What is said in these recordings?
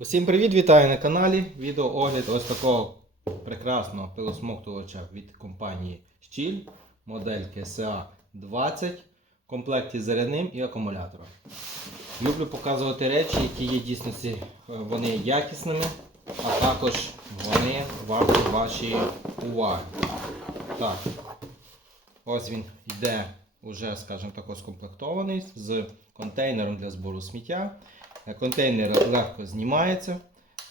Усім привіт, вітаю на каналі. Відеоогляд ось такого прекрасного пилосмоктувача від компанії Щіль, модель KSA 20 в комплекті з зарядним і акумулятором. Люблю показувати речі, які є дійсності, е, вони якісними, а також вони варті вашої уваги. Так, ось він йде уже, скажімо так, скомплектований з контейнером для збору сміття. Контейнер легко знімається.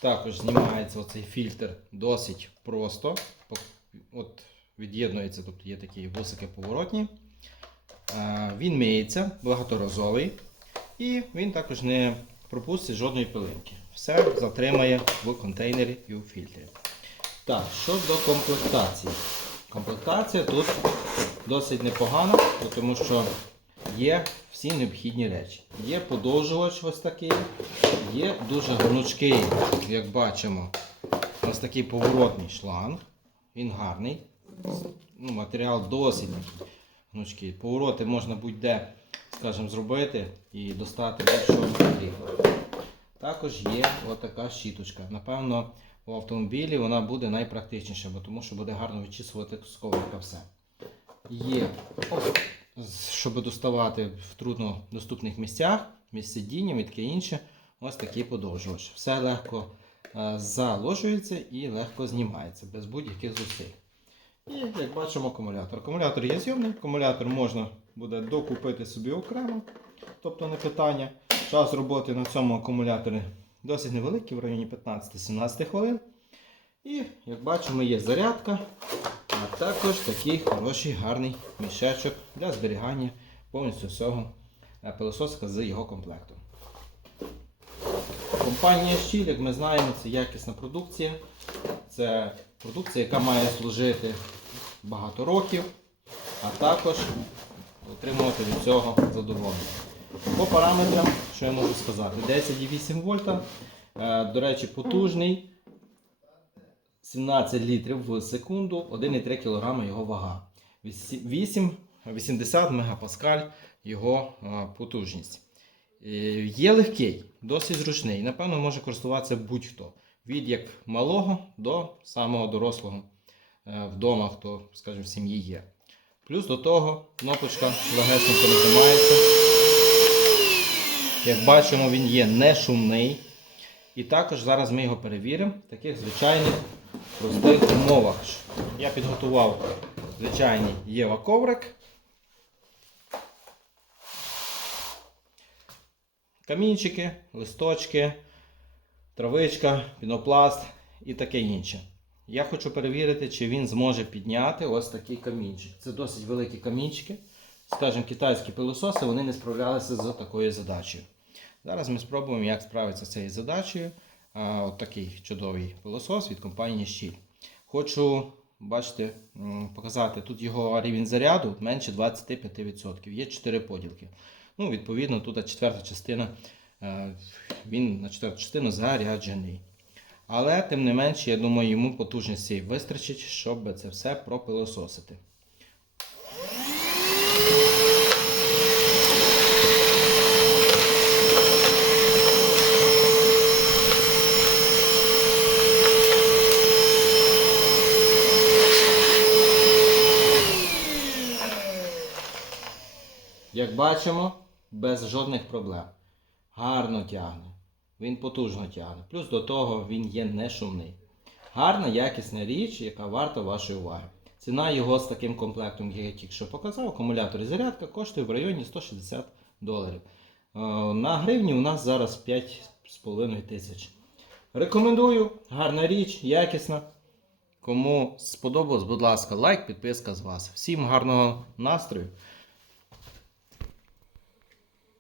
Також знімається оцей фільтр досить просто. От від'єднується, тобто є такі вусики поворотні. Е, Він миється, багаторазовий. І він також не пропустить жодної пилинки. Все затримає в контейнері і у фільтрі. Так, щодо комплектації. Комплектація тут досить непогана, тому що є всі необхідні речі. Є подовжувач ось такий, є дуже гнучкий, як бачимо, ось такий поворотний шланг. Він гарний. Ну, матеріал досить гнучкий. Повороти можна будь-де, скажімо, зробити і достати будь-що потрібно. Також є отака щіточка. Напевно, у автомобілі вона буде найпрактичніша, тому що буде гарно відчісувати сковика все. Є, ось, щоб доставати в труднодоступних місцях, місць сидіння і таке інше, ось такий подовжувач. Все легко е, заложується і легко знімається без будь-яких зусиль. І як бачимо, акумулятор. Акумулятор є зйомний, акумулятор можна буде докупити собі окремо, тобто не питання. Час роботи на цьому акумуляторі досить невеликий, в районі 15-17 хвилин. І, як бачимо, є зарядка, також такий хороший гарний мішечок для зберігання повністю всього е, пилососка з його комплектом. Компанія Щіль, як ми знаємо, це якісна продукція. Це продукція, яка має служити багато років, а також отримувати від цього задоволення. По параметрам, що я можу сказати, 10,8 вольта. Е, До речі, потужний. 17 літрів в секунду, 1,3 кг його вага. 8, 80 мегапаскаль його потужність. Е, Є легкий, досить зручний. Напевно, може користуватися будь-хто. Від як малого до самого дорослого е, вдома, хто, скажімо, в сім'ї є. Плюс до того кнопочка легесенько нажимається. Як бачимо, він є не шумний. І також зараз ми його перевіримо таких звичайних простих умовах. Я підготував звичайний Єва коврик. Камінчики, листочки, травичка, пінопласт і таке інше. Я хочу перевірити, чи він зможе підняти ось такий камінчик. Це досить великі камінчики. Скажімо, китайські пилососи вони не справлялися з такою задачею. Зараз ми спробуємо, як справитися з цією задачею. От такий чудовий пилосос від компанії Щіль. Хочу бачите, показати, тут його рівень заряду менше 25%. Є 4 поділки. Ну, відповідно, тут четверта частина, е, він на четверту частину заряджений. Але, тим не менше, я думаю, йому потужності вистачить, щоб це все пропилососити. Як бачимо, без жодних проблем. Гарно тягне. Він потужно тягне. Плюс до того він є не шумний. Гарна, якісна річ, яка варта вашої уваги. Ціна його з таким комплектом, як я тільки що показав, акумулятор і зарядка коштує в районі 160 доларів. Е, На гривні у нас зараз 5,5 тисяч. Рекомендую, гарна річ, якісна. Кому сподобалось, будь ласка, лайк, підписка з вас. Всім гарного настрою.